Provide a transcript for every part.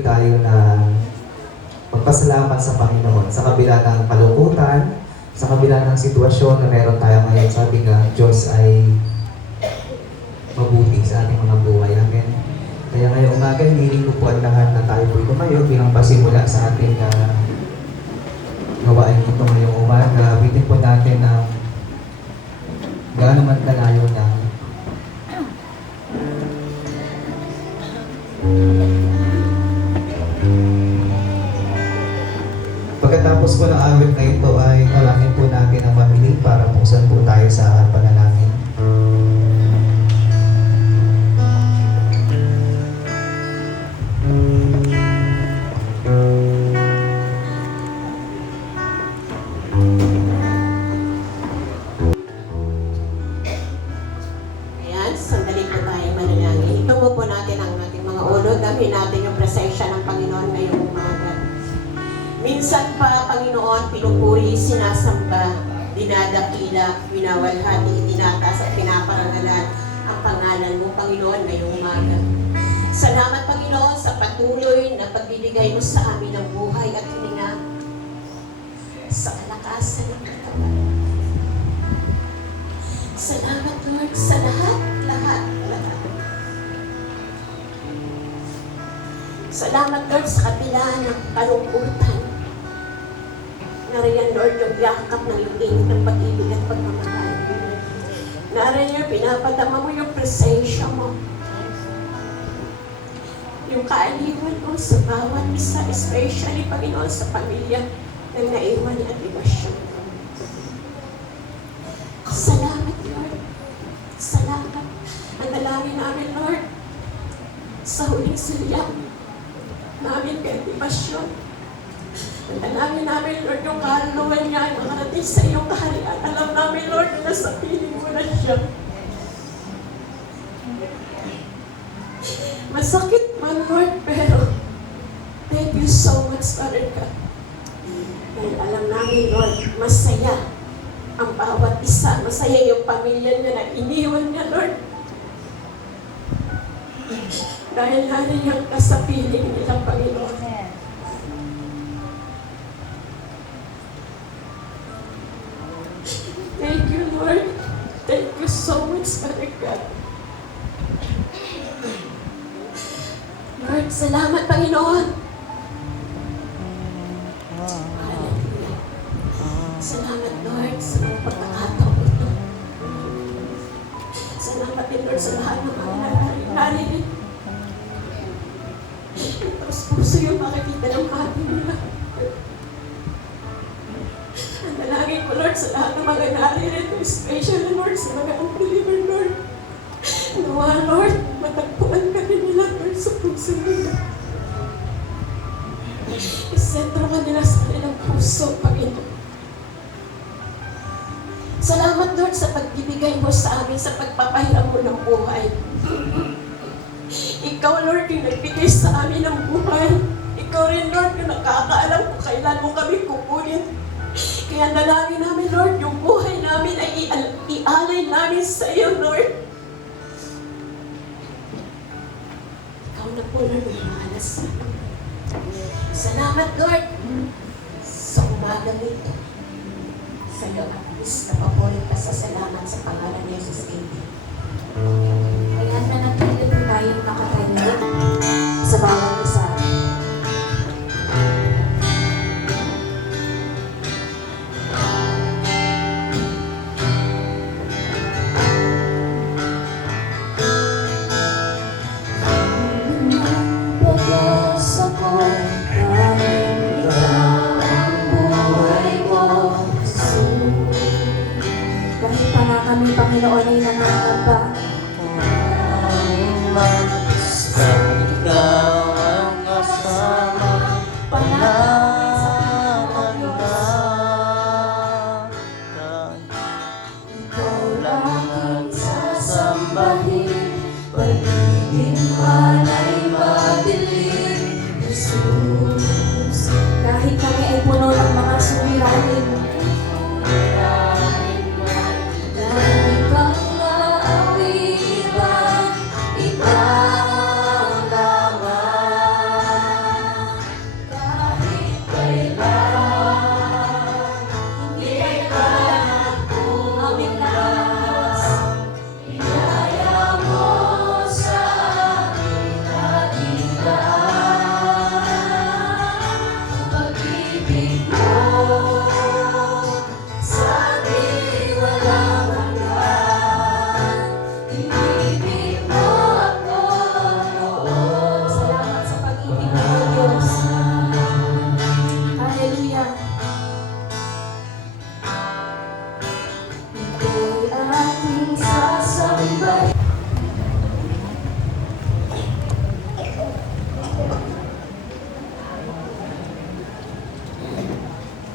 tayo na magpasalamat sa Panginoon sa kabila ng kalungkutan, sa kabila ng sitwasyon na meron tayo ngayon. Sabi nga, Diyos ay mabuti sa ating mga buhay. Amen. Kaya ngayong umaga, hinihiling ko po ang lahat na tayo po'y tumayo bilang pasimula sa ating gawain ito ngayong umaga. Awitin po natin na gaano man kalayo na pagkatapos po ng awit na ito ay talangin po natin ang mamiling para buksan po tayo sa panalangin. Ayan, sandali po tayo manalangin. Itungo po natin ang ating mga ulo. Damhin natin yung presensya ng Panginoon ngayong umaga. Minsan pa, Panginoon, pinupuri, sinasamba, dinadakila, winawalhati, itinataas at pinaparangalan ang pangalan mo, Panginoon, ngayong umaga. Salamat, Panginoon, sa patuloy na pagbibigay mo sa amin ng buhay at hininga sa kalakasan ng katawan. Salamat, Lord, sa lahat. Salamat, Lord, sa kabila ng kalungkutan. Nariyan, Lord, yung yakap ng init ng pag-ibig at pagmamahal. Nariyan, pinapadama mo yung presensya mo. Yung kaaliwan mo sa bawat isa, especially, Panginoon, sa pamilya ng naiwan at ibasyon. Salamat, Lord. Salamat. Ang dalangin namin, Lord, sa huling silya namin kay ibasyon. Ang dalangin namin, Lord, yung kaluluwan niya ay makarating sa iyong kaharian. Alam namin, Lord, na sa piling mo na siya. Masakit man, Lord, pero thank you so much, Father God. Dahil alam namin, Lord, masaya ang bawat isa. Masaya yung pamilya niya na iniwan niya, Lord. Dahil naniyang ka sa piling nila, Panginoon. Thank you, Lord. Thank you so much, Father God. Lord, salamat, Panginoon. Hallelujah. Salamat, Lord, sa mga pagkakataon ito. Salamat din, Lord, sa lahat ng mga narinig. Tapos puso yung makikita ng ating nila. Ang dalangin ko, Lord, sa lahat ng mga naririto, especially, Lord, sa mga unbeliever, Lord. Nawa, Lord, matagpuan ka rin nila, Lord, sa puso nila. Isentro ka nila sa kanilang puso, Panginoon. Salamat, Lord, sa pagbibigay mo sa amin, sa pagpapahiram mo ng buhay. Ikaw, Lord, yung nagbigay sa amin ng buhay. Ikaw rin, Lord, yung nakakaalam kung kailan mo kami kukunin. Kaya dalangin namin, Lord, yung buhay namin ay ialay namin sa iyo, Lord. Ikaw na po, Lord, yung mahalas sa amin. Salamat, Lord, sa umagang ito. Sa iyo, at least napapulit ka sa salamat sa pangalan ni Jesus. Amen. Kaya nanatili po tayong nakatayo sa bawat isa. Pag-as ako dahil ikaw ang buhay ko. Kahit pa nga kami, Panginoon, ay nangangamba. Basta ikaw ang kasama, pananampalataya. Ikaw lang ang sasambahin, pag-ibig man ay madilim. Jesus, kahit kami ay puno ng mga suliranin, dahil ikaw ang awitan, ikaw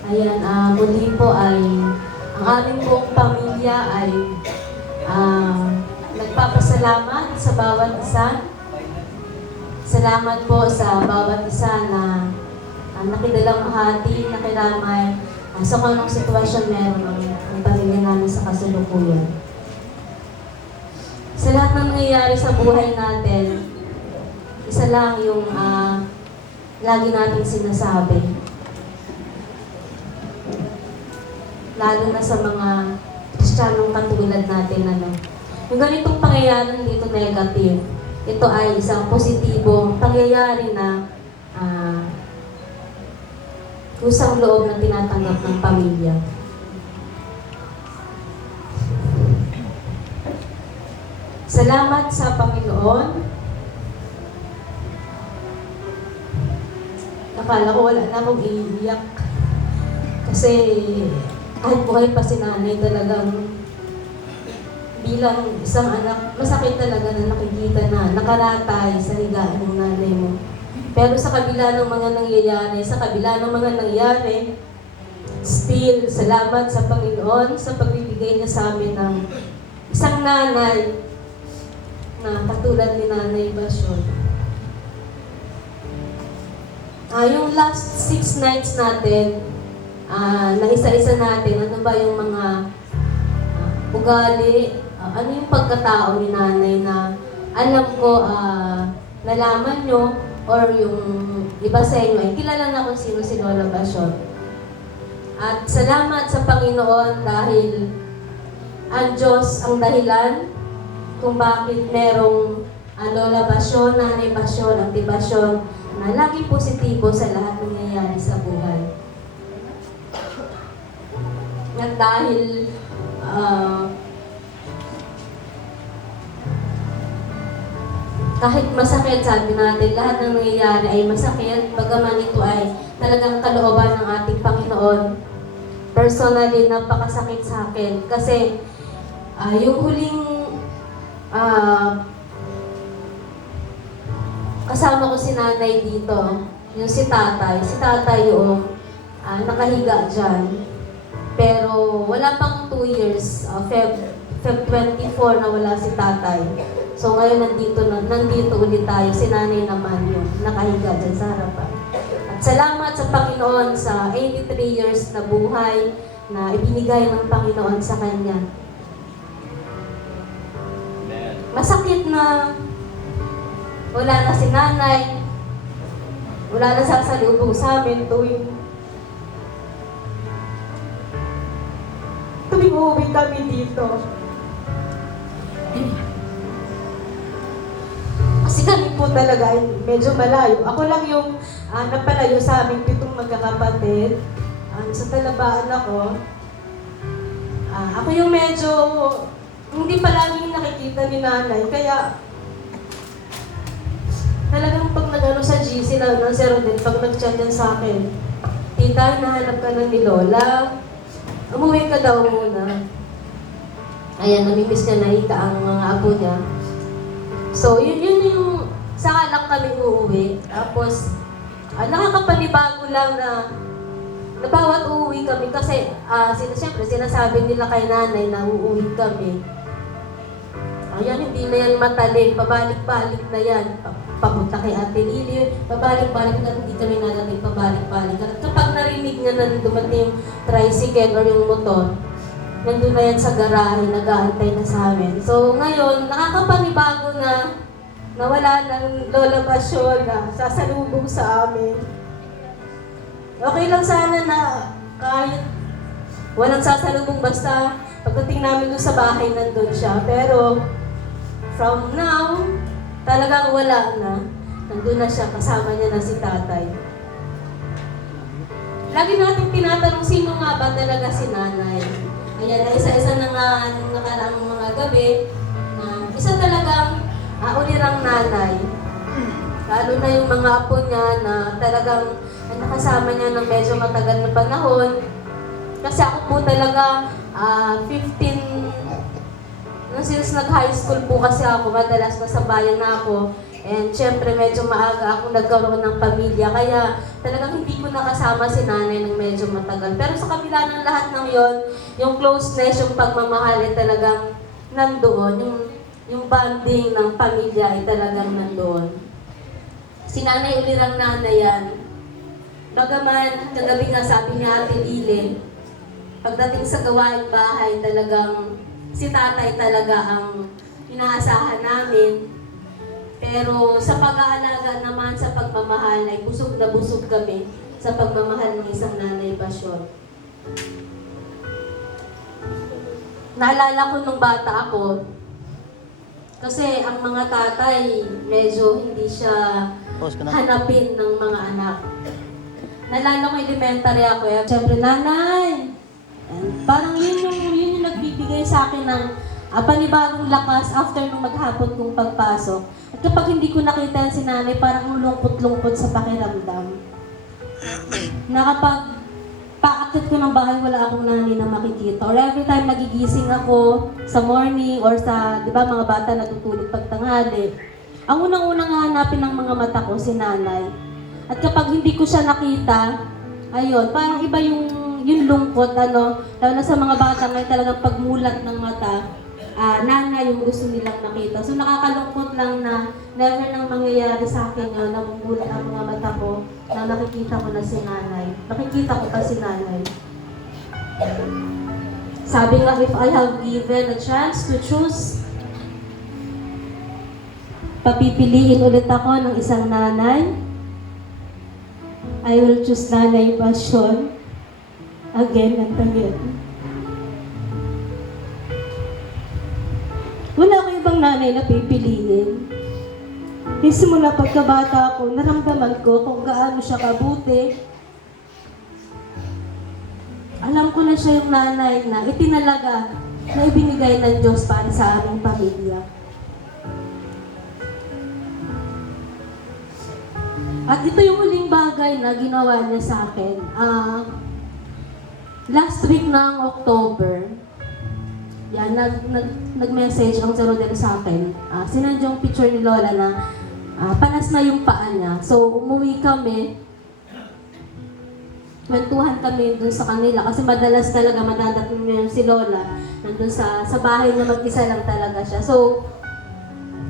Ayan, muli po ay ang aming buong pamilya ay nagpapasalamat sa bawat isa. Salamat po sa bawat isa na nakidalamhati, nakiramay sa kung anong sitwasyon meron ang pamilya namin sa kasalukuyan. Sa lahat ng nangyayari sa buhay natin, isa lang yung lagi nating sinasabi. Lalo na sa mga Kristiyanong katulad natin, yung ganitong pangyayari dito negative, ito ay isang positibong pangyayari na kusang loob na tinatanggap ng pamilya. Salamat sa Panginoon. Akala ko wala na akong iiyak. Kasi kahit buhay pa si nanay, talagang bilang isang anak, masakit talaga na nakikita na nakaratay sa higaan ng nanay mo. Pero sa kabila ng mga nangyayari, still, salamat sa Panginoon sa pagbibigay niya sa amin ng isang nanay na katulad ni Nanay Basyon. Yung last 6 nights natin, na isa-isa natin, ano ba yung mga ugali, ano yung pagkatao ni nanay na alam ko nalaman nyo or yung iba sa inyo ay kilala na kung sino si Lola Basyon. At salamat sa Panginoon dahil ang Diyos ang dahilan kung bakit merong Lola Basyon, Nanay Basyon, Ate Basyon na laging positibo sa lahat ng nangyayari sa buhay. At dahil kahit masakit, sabi natin, lahat ng nangyayari ay masakit, bagaman ito ay talagang kalooban ng ating Panginoon. Personally, napakasakit sa akin. Kasi yung huling kasama ko si nanay dito, yung si tatay yung nakahiga dyan. Pero wala pang 2 years, Feb 24 na wala si tatay. So ngayon nandito ulit tayo, si nanay naman yung nakahiga dyan sa harapan. At salamat sa Panginoon sa 83 years na buhay na ibinigay ng Panginoon sa kanya. Masakit na wala na si nanay, wala na sasalubong sa amin tuwing uuwi kami dito. Kasi kami po talaga ay medyo malayo. Ako lang yung napalayo sa aming 7 magkakapatid. Sa Talabaan ako. Ako yung medyo hindi palaging nakikita ni nanay. Kaya talagang pag nag-ano sa GC na si Rodel, pag nag-chat yan sa akin, tita, nahanap ka na ni Lola. Umuwi ka daw muna. Ayan, namimiss niya na ika ang mga apo niya. So, yun yung saka lang kami uuwi. Tapos, nakakapanibago lang na bawat uuwi kami kasi siyempre sinasabi nila kay nanay na uuwi kami. Ayan, hindi na yan matali. Pabalik-balik na yan. Papunta kay Ate Lily, pabalik-balik na hindi kami nadating pabalik-balik. At kapag narinig niya na dumating yung tricycle or yung motor, nandun na yan sa garahe, nag-aantay na sa amin. So ngayon, nakakapanibago na wala ng Lola Basyon na sasalubong sa amin. Okay lang sana na kahit walang sasalubong, basta pagdating namin doon sa bahay, nandun siya. Pero from now, talagang wala na. Nandun na siya, kasama niya na si tatay. Lagi natin tinatanong sino nga ba talaga si nanay. Ayan, isa-isa na nga nung nakaraang mga gabi, isa talagang ulirang nanay. Lalo na yung mga apo niya na talagang nakasama niya ng medyo matagal na panahon. Kasi ako po talaga 15 since nag-high school po kasi ako, madalas nasa bayan na ako, And syempre medyo maaga akong nagkaroon ng pamilya, kaya talagang hindi ko nakasama si nanay ng medyo matagal. Pero sa kabila ng lahat ng yon, yung closeness, yung pagmamahal ay talagang nandoon. Yung bonding ng pamilya ay talagang nandoon. Si nanay ulirang nanay yan. Bagaman, kagabi nga sabi ni Ate Lili, pagdating sa gawain bahay, talagang si tatay talaga ang inaasahan namin. Pero sa pag-aalaga naman sa pagmamahal ay busog na busog kami sa pagmamahal ng isang nanay pasyon. Naalala ko nung bata ako, kasi ang mga tatay medyo hindi siya Pause ka na. hanapin ng mga anak. Naalala ko elementary ako, siyempre nanay, parang yun yung nagbibigay sa akin ng panibagong lakas after nung maghapon kong pagpasok. At kapag hindi ko nakita yan si nanay, parang lungkot-lungkot sa pakiramdam. Na kapag paakit ko ng bahay, wala akong nanay na makikita. Or every time nagigising ako sa morning or sa, di ba, mga bata natutulog pagtanghali, ang unang-unang hahanapin ng mga mata ko si nanay. At kapag hindi ko siya nakita, ayun, parang iba yung lungkot, lalo na sa mga bata ngayon talagang pagmulat ng mata, nanay yung gusto nilang nakita. So nakakalungkot lang na never nang mangyayari sa akin yun, namumulat ang mga mata ko na nakikita ko na si nanay. Nakikita ko pa si nanay. Sabi nga, if I have given a chance to choose, papipiliin ulit ako ng isang nanay, I will choose Nanay Passion again and again. Wala akong ibang nanay na pipiliin. Simula pagkabata ko, naramdaman ko kung gaano siya kabuti. Alam ko na siya yung nanay na itinalaga na ibinigay ng Diyos para sa aming pamilya. At ito yung huling bagay na ginawa niya sa akin. Last week ng October, yan, nag-message ang Sir Rodel sa akin. Sinend yung picture ni Lola na panas na yung paa niya. So, umuwi kami. Kwentuhan kami dun sa kanila kasi madalas talaga madadating si Lola. Nandun sa bahay niya, mag-isa lang talaga siya. So,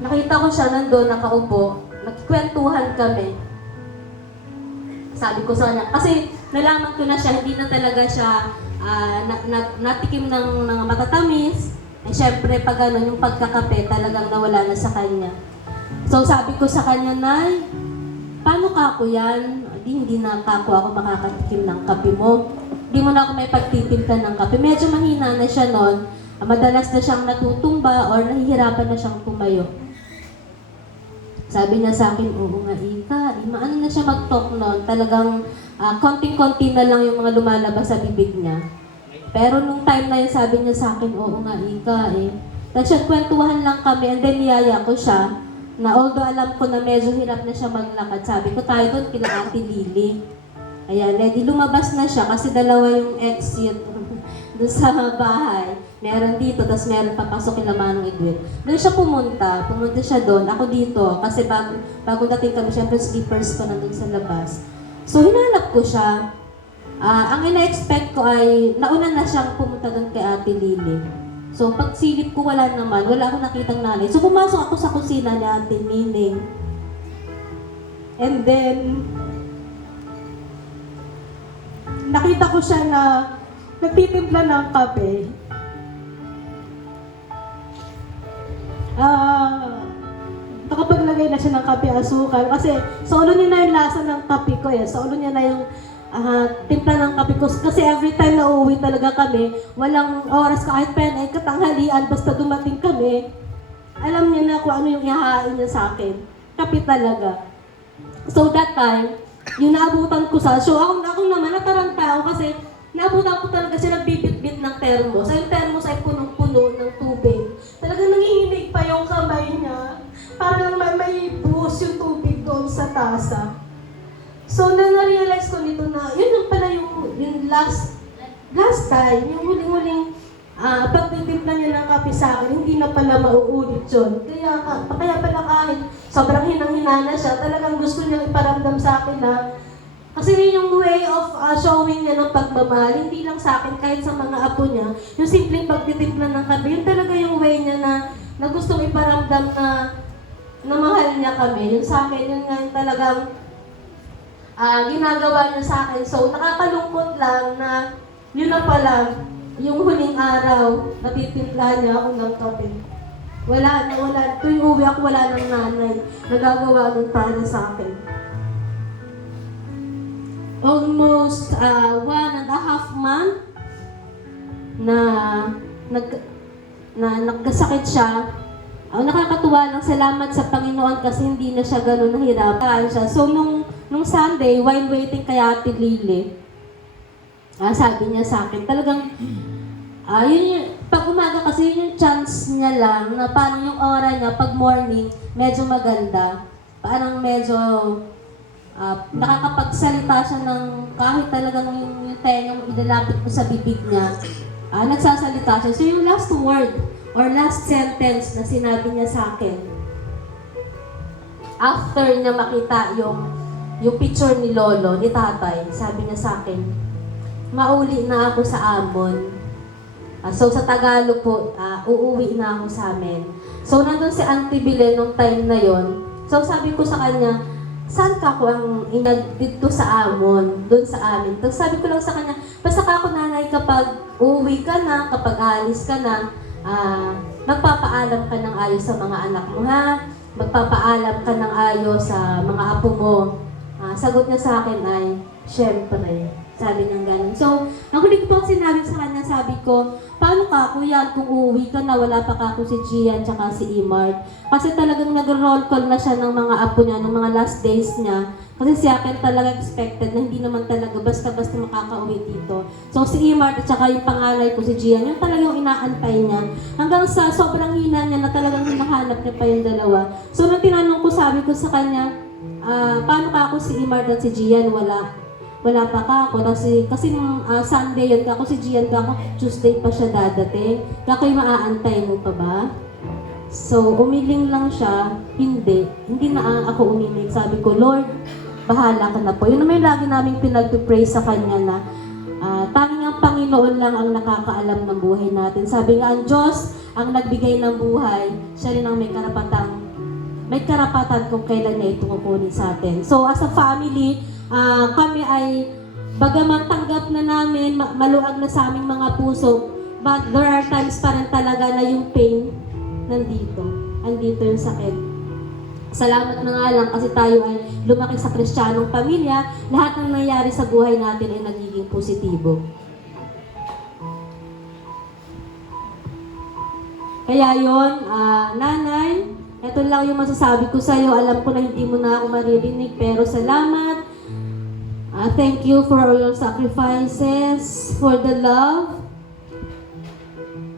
nakita ko siya nandun, nakaupo. Nagkwentuhan kami. Sabi ko sa kanya, kasi nalaman ko na siya, hindi na talaga siya natikim ng matatamis. Eh, syempre, pag ano, yung pagkakape, talagang nawala na sa kanya. So, sabi ko sa kanya, Nay, paano kako yan? Hindi na kako ako makakatikim ng kape mo. Hindi mo na ako may pagtitimpla ng kape. Medyo mahina na siya noon. Madalas na siyang natutumba or nahihirapan na siyang tumayo. Sabi niya sa akin, oo nga, Ika, maano na siya mag-talk noon. Talagang konting-konti na lang yung mga lumalabas sa bibig niya. Pero nung time na yun, sabi niya sa akin, oo nga, Ika, eh. Tapos siya, kwentuhan lang kami, and then niyaya ko siya, na although alam ko na medyo hirap na siya maglakad, sabi ko, tayo doon kila Ate Lili. Ayan, di lumabas na siya kasi dalawa yung exit doon sa bahay. Meron dito, tapos meron papasok kila Manong Edwin. Doon siya pumunta siya doon, ako dito, kasi bago dating kami, syempre sleepers ko nandun sa labas. So, hinanap ko siya. Ang ina-expect ko ay, nauna na siyang pumunta doon kay Ate Lili. So, pag silip ko, wala naman, wala akong nakitang nanay. So, pumasok ako sa kusina ni Ate Nining. And then, nakita ko siya na nagtitimpla ng kape. Nakapaglagay na siya ng kape asukal. Kasi sa ulo niya na yung lasa ng kape ko eh. Sa ulo niya na yung timpla ng kape ko. Kasi every time na uuwi talaga kami, walang oras kahit penay, katanghalian, basta dumating kami, alam niya na kung ano yung ihahain niya sa akin. Kape talaga. So that time, yung naabutan ko so ako naman, nataranta ako kasi naabutan ko talaga siya nagbibit-bit ng thermos. Yung thermos ay punong-puno ng tubig. Talagang nangihinig pa yung kamay niya. Parang may buhos yung tubig doon sa tasa. So, na-realize ko nito na, yun yung pala yung last time, yung huling-huling pagtitimpla niya ng kape sa akin, hindi na pala mauulit yun. Kaya pala kahit sobrang hinang-hina na siya, talagang gusto niya iparamdam sa akin na kasi yun yung way of showing niya ng pagmamahal, hindi lang sa akin, kahit sa mga apo niya. Yung simpleng pagtitimpla ng kape, yun talaga yung way niya na gustong iparamdam na mahal niya kami. Yun sa akin, yun nga yung talagang ginagawa niya sa akin. So, nakakalungkot lang na yun na pala, yung huling araw, natitimplahan niya ako ng kape. Wala. Tuwing uwi ako, wala ng nanay. Nagagawa nun para sa akin. Almost 1.5 month na nagkasakit siya. Nakakatuwa lang, salamat sa Panginoon kasi hindi na siya gano'n nahirapan siya. So, nung Sunday, while waiting kay Ate Lily, sabi niya sa akin, talagang, pag umaga kasi yun yung chance niya lang, na parang yung aura niya, pag morning, medyo maganda. Parang medyo, nakakapagsalita siya ng, kahit talagang yung tenga mo idalapit mo sa bibig niya, nagsasalita siya. So yung last word, or last sentence na sinabi niya sa akin, after niya makita yung picture ni Lolo, ni Tatay, sabi niya sa akin, mauli na ako sa Amon. So sa Tagalog po, uuwi na ako sa amin. So nandun si Auntie Belen nung time na yon. So sabi ko sa kanya, saan ka ko ang inag dito sa Amon, doon sa amin. Tapos sabi ko lang sa kanya, basta ka ako nanay kapag uuwi ka na, kapag alis ka na, magpapaalam ka ng ayos sa mga anak mo ha, magpapaalam ka ng ayos sa mga apo mo. Sagot niya sa akin ay, syempre. Sabi niya gano'n. So, ang huli ko pang sinabi sa kanya, sabi ko, paano ka kuya kung uuwi ka na wala pa ka si Gian tsaka si Imart? Kasi talagang nag-roll call na siya ng mga apo niya, ng mga last days niya. Kasi si akin talaga expected na hindi naman talaga basta-basta makakauwi dito. So si Imart at saka yung panganay ko si Gian, yung talagang inaantay niya. Hanggang sa sobrang hina niya na talagang hinahanap niya pa yung dalawa. So nung tinanong ko, sabi ko sa kanya, paano ka ako si Imart at si Gian? Wala pa ka ako. Kasi nung Sunday yun, ako si Gian, ako Tuesday pa siya dadating. Kako'y maaantay mo pa ba? So, umiling lang siya. Hindi na ako umiling. Sabi ko, Lord, bahala ka na po. Yun naman yung lagi namin pinag-pray sa Kanya na tanging ang Panginoon lang ang nakakaalam ng buhay natin. Sabi nga, ang Diyos ang nagbigay ng buhay. Siya rin ang may karapatan kung kailan niya ito kukunin sa atin. So, as a family, kami ay bagaman tanggap na namin, maluag na sa aming mga puso, but there are times pa rin talaga na yung pain andito yung sakit. Salamat na nga lang kasi tayo ay lumaki sa Kristiyanong pamilya, lahat ng nangyayari sa buhay natin ay nagiging positibo. Kaya yun, nanay, ito lang yung masasabi ko sa'yo. Alam ko na hindi mo na ako maririnig, pero salamat. Thank you for all your sacrifices, for the love.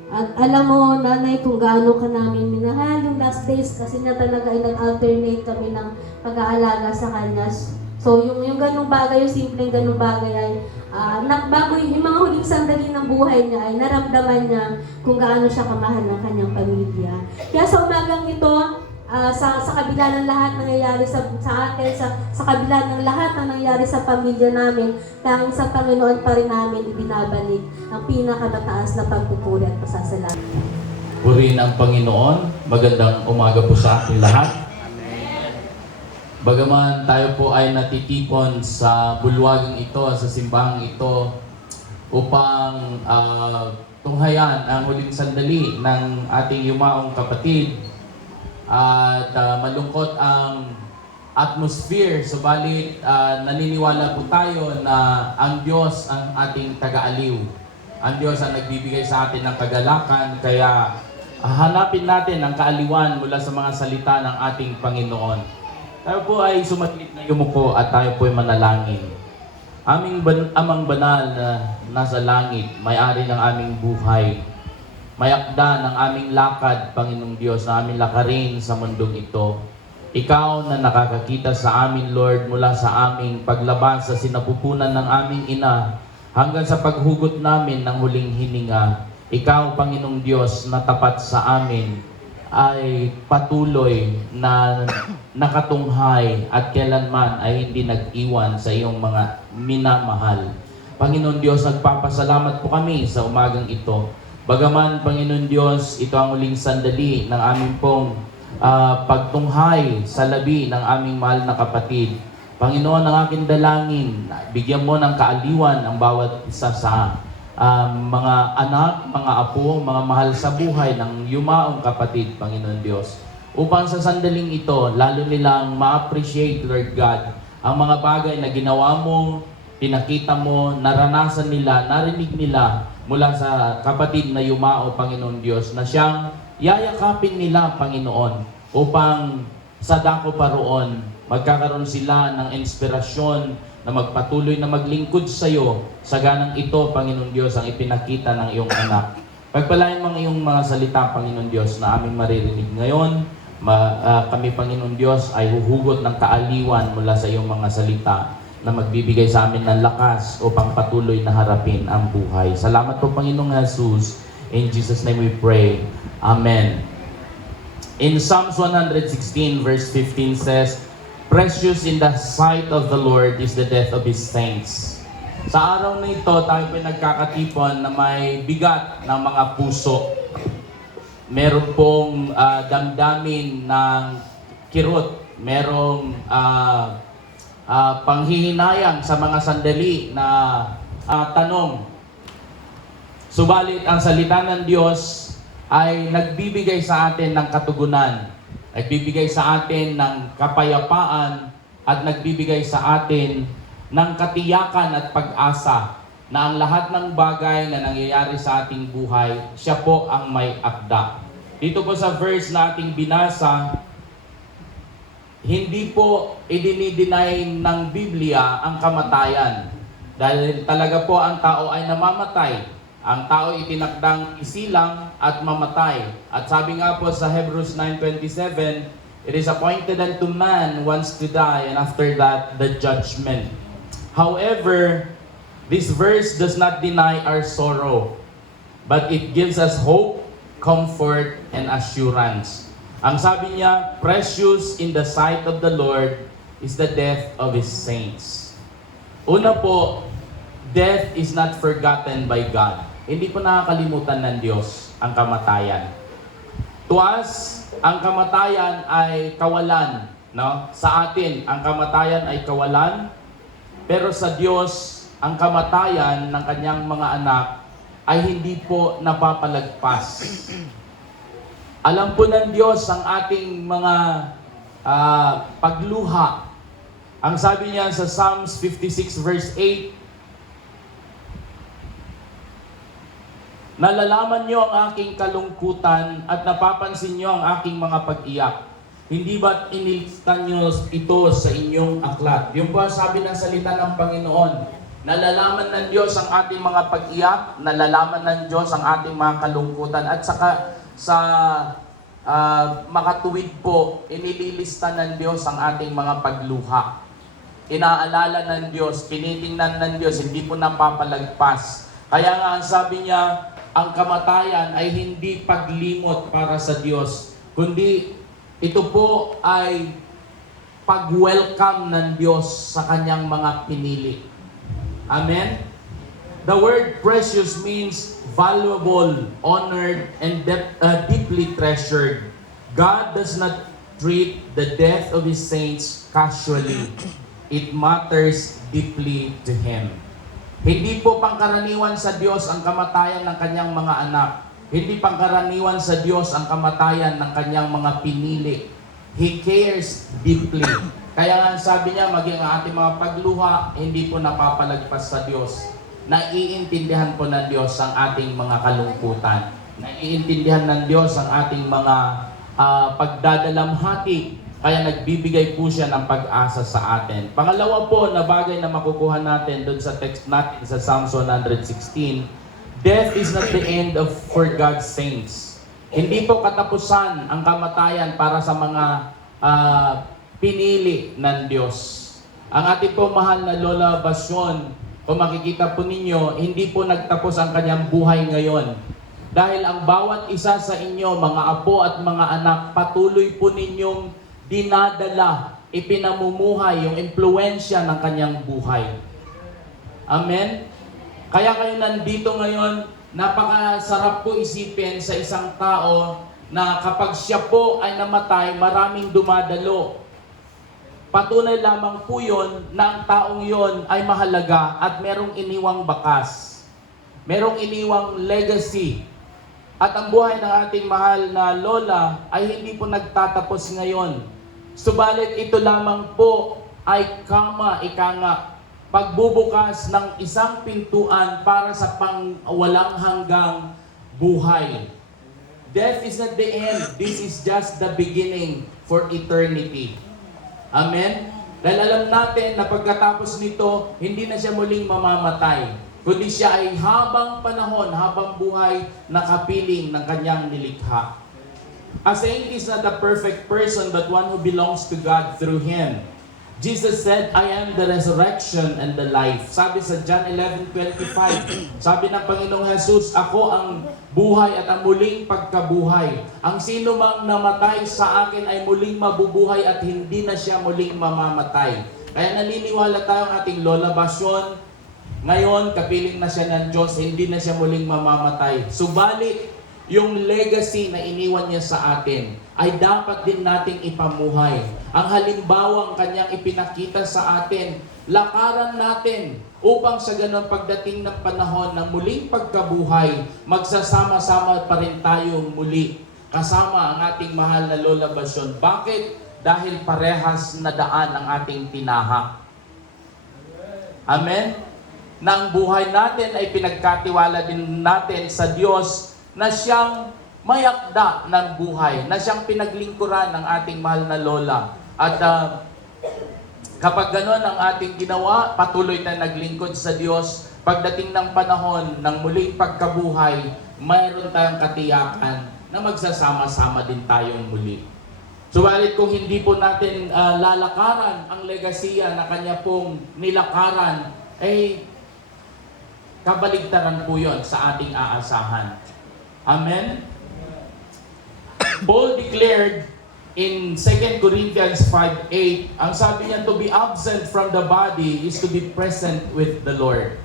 At alam mo, nanay, kung gaano ka namin minahal yung last days kasi na talaga ay nag-alternate kami ng pag-aalaga sa kanya. So, yung ganung bagay, yung simpleng ganung bagay ay bago yung mga huling sandali ng buhay niya ay naramdaman niya kung gaano siya kamahal ng kanyang pamilya. Kaya sa umagang ito, sa kabila ng lahat ng nangyayari sa atin, sa kabila ng lahat ng nangyayari sa pamilya namin, tanging sa Panginoon pa rin namin ibinabalik ang pinakamataas na pagpupuri at pasasalamat. Purihin ang Panginoon. Magandang umaga po sa ating lahat. Bagaman tayo po ay natitipon sa bulwagang ito, sa simbahang ito, upang tunghayan ang huling sandali ng ating yumaong kapatid, at malungkot ang atmosphere, subalit naniniwala po tayo na ang Diyos ang ating taga-aliw. Ang Diyos ang nagbibigay sa atin ng kagalakan, kaya hanapin natin ang kaaliwan mula sa mga salita ng ating Panginoon. Tayo po ay sumalit na yumuko at tayo po ay manalangin. Aming Amang Banal na nasa langit, may-ari ng aming buhay, may akda ng aming lakad, Panginoong Diyos, na aming lakarin sa mundong ito. Ikaw na nakakakita sa amin, Lord, mula sa aming paglabas sa sinapupunan ng aming ina hanggang sa paghugot namin ng huling hininga. Ikaw, Panginoong Diyos, na tapat sa amin, ay patuloy na nakatunghay at kailanman ay hindi nag-iwan sa iyong mga minamahal. Panginoon Diyos, nagpapasalamat po kami sa umagang ito. Bagaman, Panginoon Diyos, ito ang uling sandali ng aming pong pagtunghay sa labi ng aming mahal na kapatid. Panginoon, ang aking dalangin, bigyan mo ng kaaliwan ang bawat isa sa mga anak, mga apo, mga mahal sa buhay ng yumaong kapatid, Panginoon Diyos. Upang sa sandaling ito, lalo nilang ma-appreciate, Lord God, ang mga bagay na ginawa mo, pinakita mo, naranasan nila, narinig nila mula sa kapatid na yumao, Panginoon Diyos, na siyang yayakapin nila, Panginoon, upang sa dako pa roon, magkakaroon sila ng inspirasyon na magpatuloy na maglingkod sa iyo sa ganang ito, Panginoon Diyos, ang ipinakita ng iyong anak. Pagpalain mga iyong mga salita, Panginoon Diyos, na aming maririnig ngayon. Kami, Panginoon Diyos, ay huhugot ng kaaliwan mula sa iyong mga salita na magbibigay sa amin ng lakas upang patuloy na harapin ang buhay. Salamat po, Panginoong Jesus. In Jesus' name we pray. Amen. In Psalms 116 verse 15 says, "Precious in the sight of the Lord is the death of His saints." Sa araw na ito, tayo po nagkakatipon na may bigat ng mga puso. Meron pong damdamin ng kirot. Merong panghihinayang sa mga sandali na tanong. Subalit, ang salita ng Diyos ay nagbibigay sa atin ng katugunan. Nagbibigay sa atin ng kapayapaan at nagbibigay sa atin ng katiyakan at pag-asa na ang lahat ng bagay na nangyayari sa ating buhay, siya po ang may akda. Dito po sa verse na ating binasa, hindi po idinideny ng Biblia ang kamatayan. Dahil talaga po ang tao ay namamatay. Ang tao itinakdang isilang at mamatay. At sabi nga po sa Hebrews 9:27, "It is appointed unto man once to die, and after that, the judgment." However, this verse does not deny our sorrow, but it gives us hope, comfort, and assurance. Ang sabi niya, "Precious in the sight of the Lord is the death of His saints." Una po, death is not forgotten by God. Hindi po nakakalimutan ng Diyos ang kamatayan. To us, ang kamatayan ay kawalan. No? Sa atin, ang kamatayan ay kawalan. Pero sa Diyos, ang kamatayan ng kanyang mga anak ay hindi po napapalagpas. Alam po ng Diyos ang ating mga pagluha. Ang sabi niya sa Psalms 56 verse 8, "Nalalaman niyo ang aking kalungkutan at napapansin niyo ang aking mga pag-iyak. Hindi ba't inilista niyo ito sa inyong aklat?" Yung po sabi ng salita ng Panginoon. Nalalaman ng Diyos ang ating mga pag-iyak, nalalaman ng Diyos ang ating mga kalungkutan, at saka sa makatuwid po, inililista ng Diyos ang ating mga pagluha. Inaalala ng Diyos, tinitingnan ng Diyos, hindi po napapalagpas. Kaya nga ang sabi niya, ang kamatayan ay hindi paglimot para sa Diyos, kundi ito po ay pag-welcome ng Diyos sa kanyang mga pinili. Amen? The word precious means valuable, honored, and deeply treasured. God does not treat the death of His saints casually. It matters deeply to Him. Hindi po pangkaraniwan sa Diyos ang kamatayan ng kanyang mga anak. Hindi pangkaraniwan sa Diyos ang kamatayan ng kanyang mga pinili. He cares deeply. Kaya nga sabi niya, maging ang ating mga pagluha, hindi po napapalagpas sa Diyos. Naiintindihan po ng Diyos ang ating mga kalungkutan. Naiintindihan ng Diyos ang ating mga pagdadalamhati. Kaya nagbibigay po siya ng pag-asa sa atin. Pangalawa po na bagay na makukuha natin doon sa text natin sa Psalms 116, death is not the end for God's saints. Hindi po katapusan ang kamatayan para sa mga pinili ng Diyos. Ang ating po mahal na Lola Basyon, kung makikita po ninyo, hindi po nagtapos ang kanyang buhay ngayon. Dahil ang bawat isa sa inyo, mga apo at mga anak, patuloy po ninyong dinadala, ipinamumuhay yung impluensya ng kanyang buhay. Amen? Kaya kayo nandito ngayon, napakasarap po isipin sa isang tao na kapag siya po ay namatay, maraming dumadalo. Patunay lamang po yun na ang taong yon ay mahalaga at merong iniwang bakas. Merong iniwang legacy. At ang buhay ng ating mahal na lola ay hindi po nagtatapos ngayon. Subalit ito lamang po ay ika nga, pagbubukas ng isang pintuan para sa walang hanggang buhay. Death is not the end. This is just the beginning for eternity. Amen? Dahil alam natin na pagkatapos nito, hindi na siya muling mamamatay. Kundi siya ay habang panahon, habang buhay, nakapiling ng kanyang nilikha. A saint is not a perfect person, but one who belongs to God through Him. Jesus said, I am the resurrection and the life. Sabi sa John 11:25, sabi ng Panginoong Jesus, ako ang buhay at ang muling pagkabuhay. Ang sino mang namatay sa akin ay muling mabubuhay at hindi na siya muling mamamatay. Kaya naniniwala tayo ang ating Lola Basyon. Ngayon, kapiling na siya ng Diyos, hindi na siya muling mamamatay. Subalit, yung legacy na iniwan niya sa atin ay dapat din nating ipamuhay. Ang halimbawang kanyang ipinakita sa atin, lakaran natin upang sa ganun pagdating ng panahon ng muling pagkabuhay, magsasama-sama pa rin tayo muli kasama ang ating mahal na Lola Basyon. Bakit? Dahil parehas na daan ang ating tinahak. Amen? Na ang buhay natin ay pinagkatiwala din natin sa Diyos na siyang mayakda ng buhay, na siyang pinaglingkuran ng ating mahal na lola. At kapag gano'n ang ating ginawa, patuloy na naglingkod sa Diyos, pagdating ng panahon ng muling pagkabuhay, mayroon tayong katiyakan na magsasama-sama din tayong muli. Subalit kung hindi po natin lalakaran ang legasiya na kanya pong nilakaran, ay kabaligtaran po yun sa ating aasahan. Amen? Paul declared in 2 Corinthians 5:8, ang sabi niya, to be absent from the body is to be present with the Lord.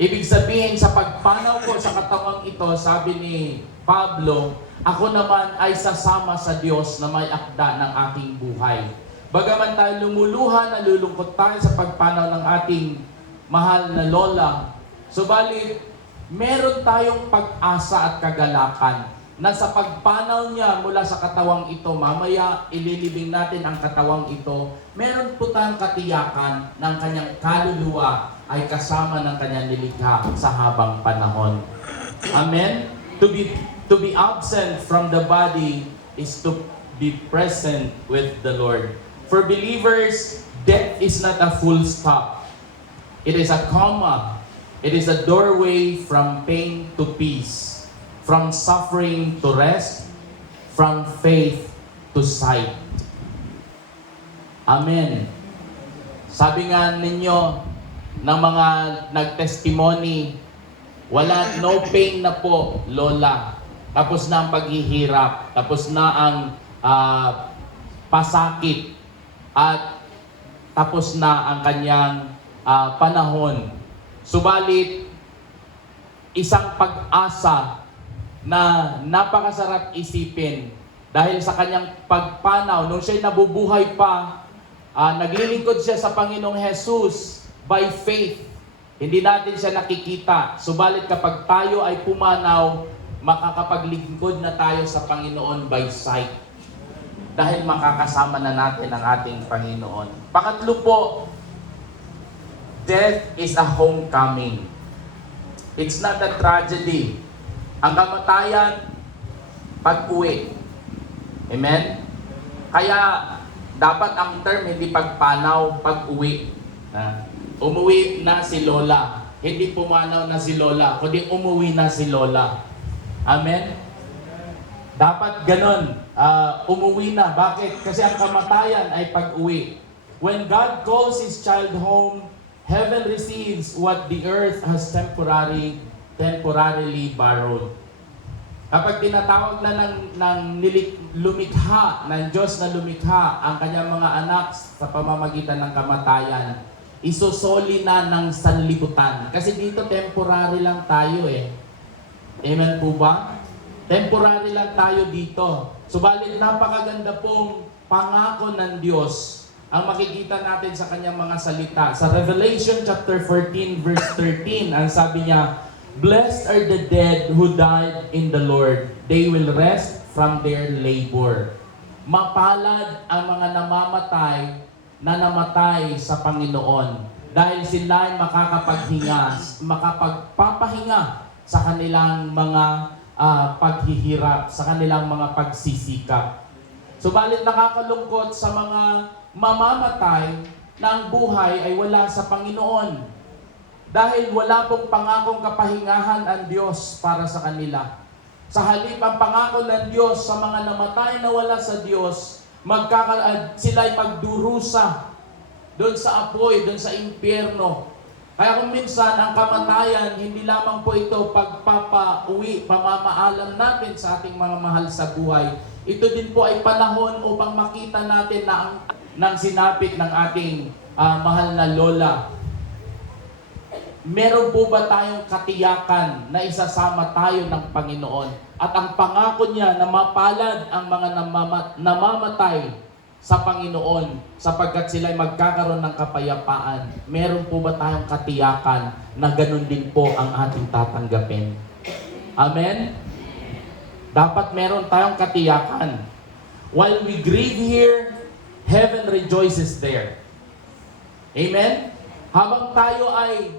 Ibig sabihin, sa pagpanaw ko sa katawang ito, sabi ni Pablo, ako naman ay sasama sa Diyos na may akda ng aking buhay. Bagaman tayo lumuluha, nalulungkot tayo sa pagpanaw ng ating mahal na lola, subalit, meron tayong pag-asa at kagalakan na sa pagpanaw niya mula sa katawang ito, mamaya ililibing natin ang katawang ito, meron po tayong katiyakan ng kanyang kaluluwa ay kasama ng kanyang nilikha sa habang panahon. Amen? To be absent from the body is to be present with the Lord. For believers, death is not a full stop. It is a comma. It is a doorway from pain to peace, from suffering to rest, from faith to sight. Amen. Sabi nga ninyo ng mga nagtestimony, no pain na po, lola. Tapos na ang paghihirap, tapos na ang pasakit, at tapos na ang kanyang panahon. Subalit, isang pag-asa na napakasarap isipin dahil sa kanyang pagpanaw, nung siya'y nabubuhay pa, naglilingkod siya sa Panginoong Jesus by faith. Hindi natin siya nakikita. Subalit kapag tayo ay pumanaw, makakapaglingkod na tayo sa Panginoon by sight. Dahil makakasama na natin ang ating Panginoon. Pakatlo po, death is a homecoming. It's not a tragedy. Ang kamatayan, pag-uwi. Amen? Kaya, dapat ang term hindi pagpanaw, pag-uwi. Umuwi na si Lola. Hindi pumanaw na si Lola, kundi umuwi na si Lola. Amen? Dapat ganon. Umuwi na. Bakit? Kasi ang kamatayan ay pag-uwi. When God calls His child home, heaven receives what the earth has temporarily borrowed. Kapag tinatawag na lumikha, ng Diyos na lumikha ang kanyang mga anak sa pamamagitan ng kamatayan, isusoli na ng sanlibutan. Kasi dito temporary lang tayo eh. Amen po ba? Temporary lang tayo dito. Subalit napakaganda pong pangako ng Diyos ang makikita natin sa kanyang mga salita. Sa Revelation chapter 14 verse 13, ang sabi niya, "Blessed are the dead who died in the Lord. They will rest from their labor." Mapalad ang mga na namatay sa Panginoon dahil sila ay makapagpapahinga sa kanilang mga paghihirap, sa kanilang mga pagsisikap. Subalit nakakalungkot sa mga mamamatay na ang buhay ay wala sa Panginoon. Dahil wala pong pangakong kapahingahan ang Diyos para sa kanila. Sa halip ang pangako ng Diyos sa mga namatay na wala sa Diyos, sila ay magdurusa doon sa apoy, doon sa impyerno. Kaya kung minsan ang kamatayan, hindi lamang po ito pagpapauwi, pamamaalam natin sa ating mga mahal sa buhay. Ito din po ay panahon upang makita natin na ang sinapit ng ating mahal na lola. Meron po ba tayong katiyakan na isasama tayo ng Panginoon? At ang pangako niya na mapalad ang mga namamatay sa Panginoon sapagkat sila'y magkakaroon ng kapayapaan. Meron po ba tayong katiyakan na ganun din po ang ating tatanggapin? Amen? Dapat meron tayong katiyakan. While we grieve here, heaven rejoices there. Amen? Habang tayo ay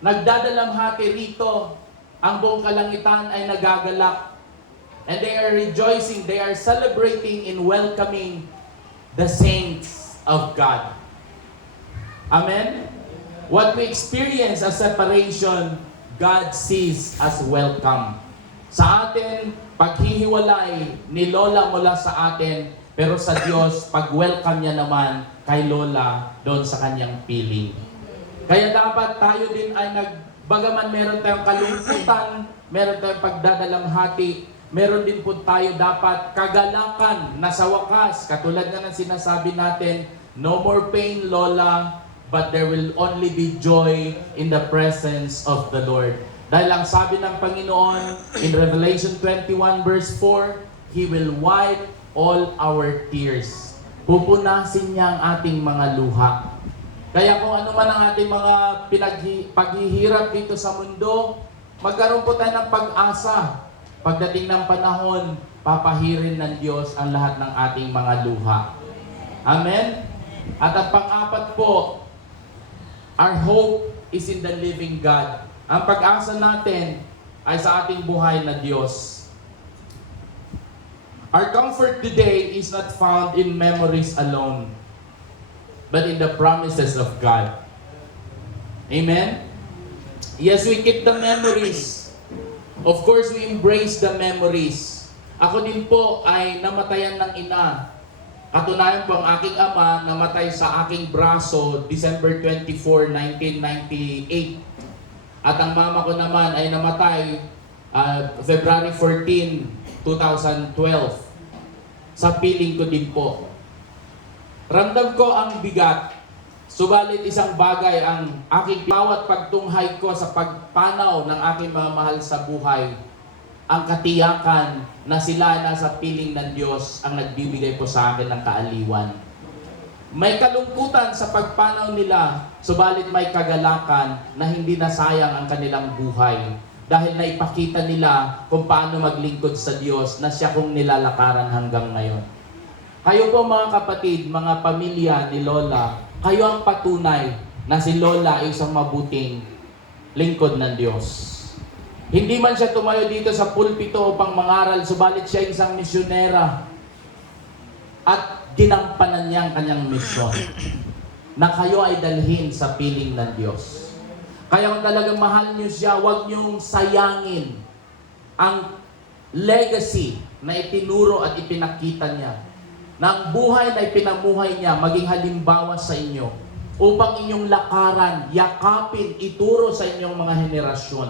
nagdadalamhati rito, ang buong kalangitan ay nagagalak. And they are rejoicing, they are celebrating in welcoming the saints of God. Amen? What we experience as separation, God sees as welcome. Sa atin, paghihiwalay ni Lola mula sa atin, pero sa Diyos, pag-welcome niya naman kay Lola doon sa kanyang piling. Kaya dapat tayo din ay bagaman meron tayong kalungkutan, meron tayong pagdadalamhati, meron din po tayo dapat kagalakan na sa wakas, katulad na ng sinasabi natin, no more pain, Lola, but there will only be joy in the presence of the Lord. Dahil ang sabi ng Panginoon in Revelation 21 verse 4, He will wipe all our tears. Pupunasin niya ang ating mga luha. Kaya kung ano man ang ating mga paghihirap dito sa mundo, magkaroon po tayo ng pag-asa. Pagdating ng panahon, papahirin ng Diyos ang lahat ng ating mga luha. Amen? At ang pang-apat po, our hope is in the living God. Ang pag-asa natin ay sa ating buhay na Diyos. Our comfort today is not found in memories alone, but in the promises of God. Amen? Yes, we keep the memories. Of course, we embrace the memories. Ako din po ay namatayan ng ina. Katunayan po ang aking ama namatay sa aking braso December 24, 1998. At ang mama ko naman ay namatay February 14, 2012. Sa piling ko din po. Ramdam ko ang bigat. Subalit isang bagay ang aking bawat pagtunghay ko sa pagpanaw ng aking mga mahal sa buhay, ang katiyakan na sila ay nasa piling ng Diyos ang nagbibigay po sa akin ng kaaliwan. May kalungkutan sa pagpanaw nila, subalit may kagalakan na hindi nasayang ang kanilang buhay dahil naipakita nila kung paano maglingkod sa Diyos na siya kong nilalakaran hanggang ngayon. Kayo po mga kapatid, mga pamilya ni Lola, kayo ang patunay na si Lola ay isang mabuting lingkod ng Diyos. Hindi man siya tumayo dito sa pulpito upang mangaral, subalit siya isang misyonera. At ginampanan niya ang kanyang misyon na kayo ay dalhin sa piling ng Diyos. Kaya kung talagang mahal niyo siya, huwag niyong sayangin ang legacy na itinuro at ipinakita niya. Na ang buhay na ipinamuhay niya maging halimbawa sa inyo upang inyong lakaran, yakapin, ituro sa inyong mga henerasyon.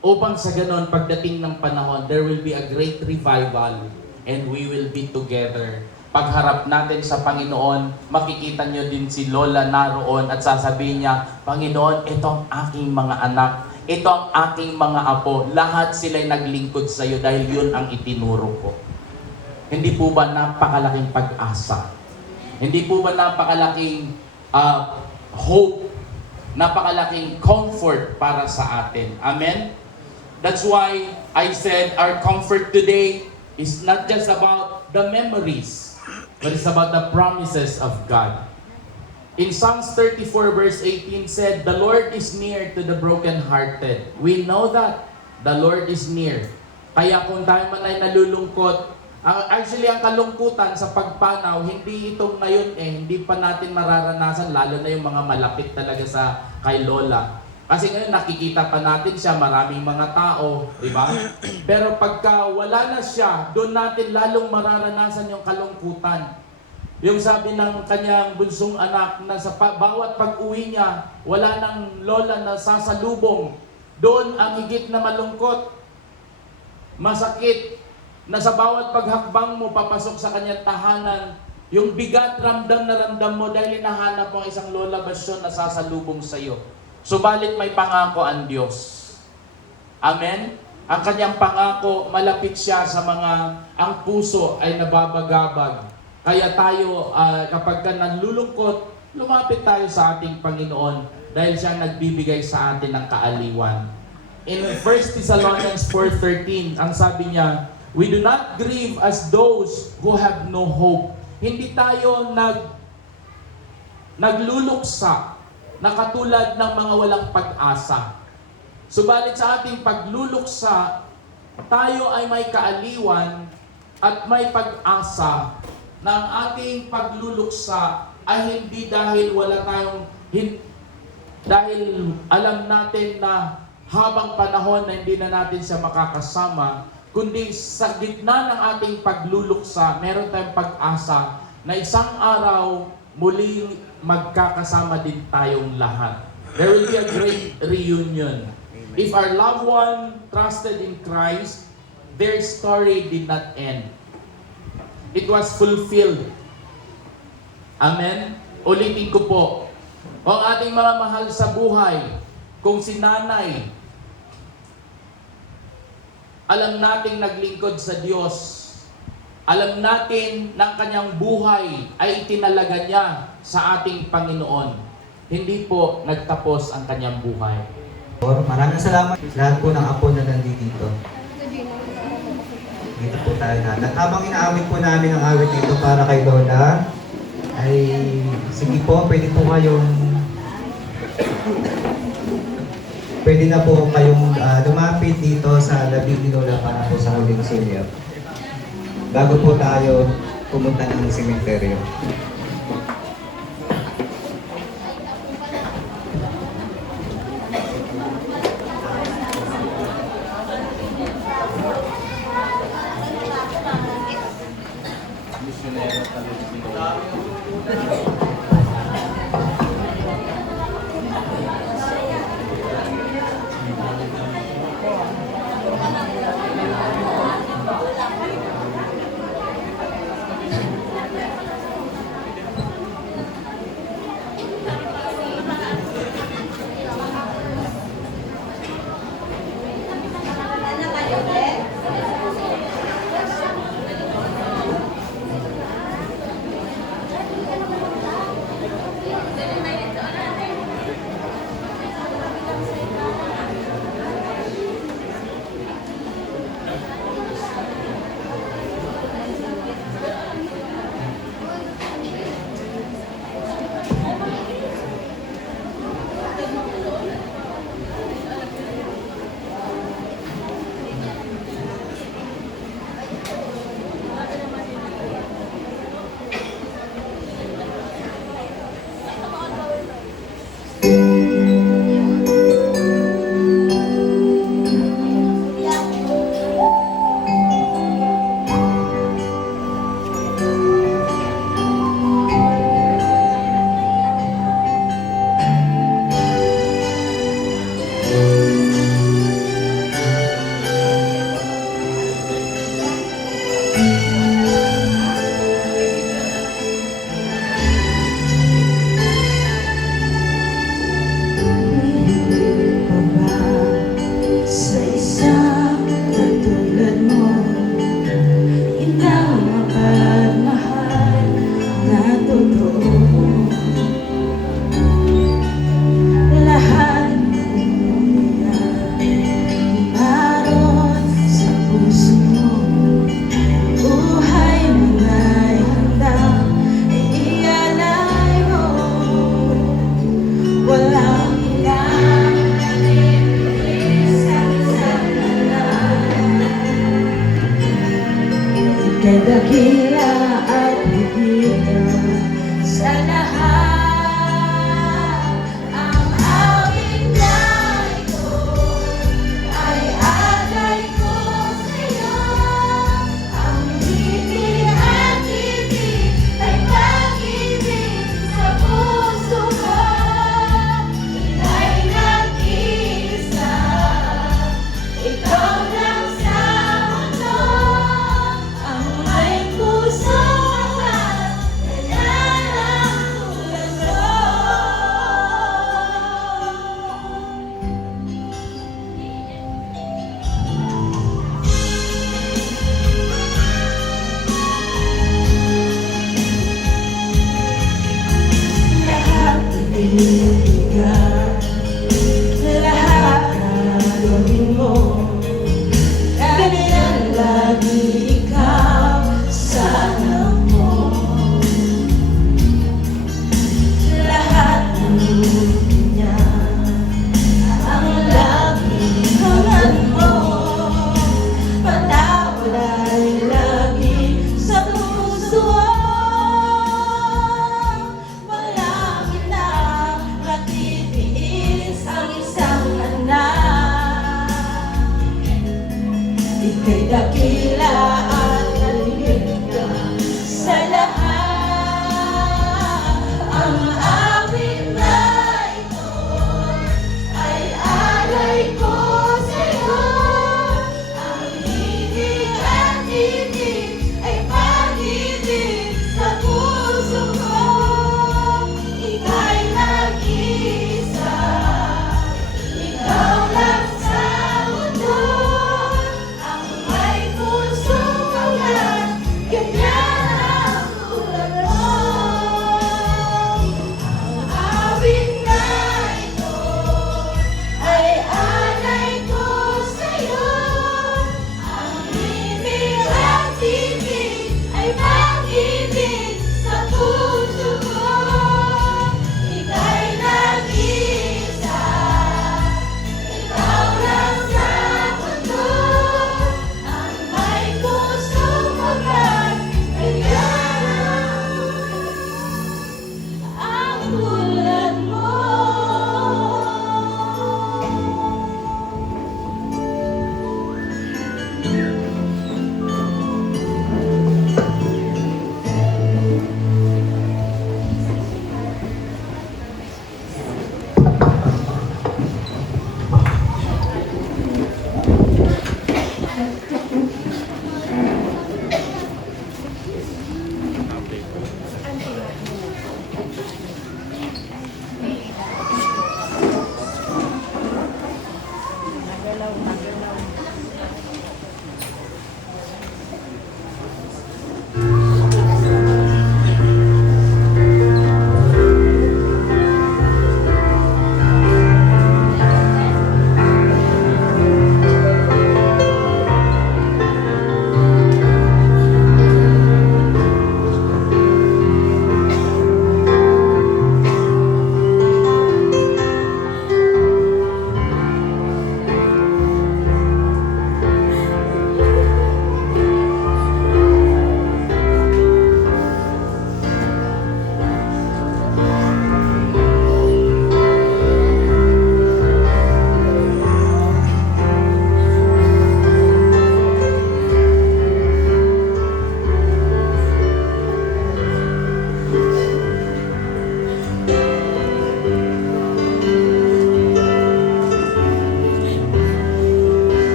upang sa ganon, pagdating ng panahon, there will be a great revival and we will be together. Pagharap natin sa Panginoon, makikita nyo din si Lola naroon at sasabihin niya, Panginoon, ito ang aking mga anak, ito ang aking mga apo, lahat sila'y naglingkod sa iyo dahil yun ang itinuro ko. Hindi po ba napakalaking pag-asa? Hindi po ba napakalaking hope, napakalaking comfort para sa atin? Amen? That's why I said our comfort today is not just about the memories, but it's about the promises of God. In Psalms 34 verse 18 said, the Lord is near to the brokenhearted. We know that the Lord is near. Kaya kung tayo man ay nalulungkot, actually ang kalungkutan sa pagpanaw, hindi itong ngayon hindi pa natin mararanasan, lalo na yung mga malapit talaga sa kay Lola. Kasi ngayon nakikita pa natin siya, maraming mga tao, di ba? Pero pagka wala na siya, doon natin lalong mararanasan yung kalungkutan. Yung sabi ng kanyang bunsong anak na sa bawat pag-uwi niya, wala nang lola na sasalubong. Doon ang higit na malungkot, masakit, na sa bawat paghakbang mo papasok sa kanyang tahanan, yung bigat ramdam na ramdam mo dahil hinahanap mo isang lola basyon na sasalubong sa iyo. Subalit may pangako ang Diyos. Amen? Ang kanyang pangako, malapit siya sa mga, ang puso ay nababagabag. Kaya tayo, kapag ka nanlulungkot, lumapit tayo sa ating Panginoon dahil siya nagbibigay sa atin ng kaaliwan. In 1 Thessalonians 4:13, ang sabi niya, we do not grieve as those who have no hope. Hindi tayo nagluluksa na katulad ng mga walang pag-asa. Subalit sa ating pagluluksa, tayo ay may kaaliwan at may pag-asa na ang ating pagluluksa ay hindi dahil wala tayong, dahil alam natin na habang panahon na hindi na natin siya makakasama, kundi sa gitna ng ating pagluluksa, meron tayong pag-asa na isang araw muling magkakasama din tayong lahat. There will be a great reunion. If our loved one trusted in Christ, their story did not end. It was fulfilled. Amen? Ulitin ko po. Ang ating mga mahal sa buhay, kung si nanay, alam nating naglingkod sa Diyos. Alam natin na ang kanyang buhay ay itinalaga niya sa ating Panginoon. Hindi po nagtapos ang kanyang buhay. Maraming salamat lahat po ng apo na nandito. Dito po tayo na. At habang inaawit po namin ang awit dito para kay Lola, ay sige po, pwede na po kayong lumapit dito sa labing ni Lola para po sa huling silya. Bago po tayo pumunta ng sementeryo. panindigan. Lahat na gawin mo, ganyan lagi ikaw sana mo. Lahat ng niya ang laging hangad mo. Patawad ay lagi sa puso. Malaki na matitiis ang isang anak. Ika'y dakil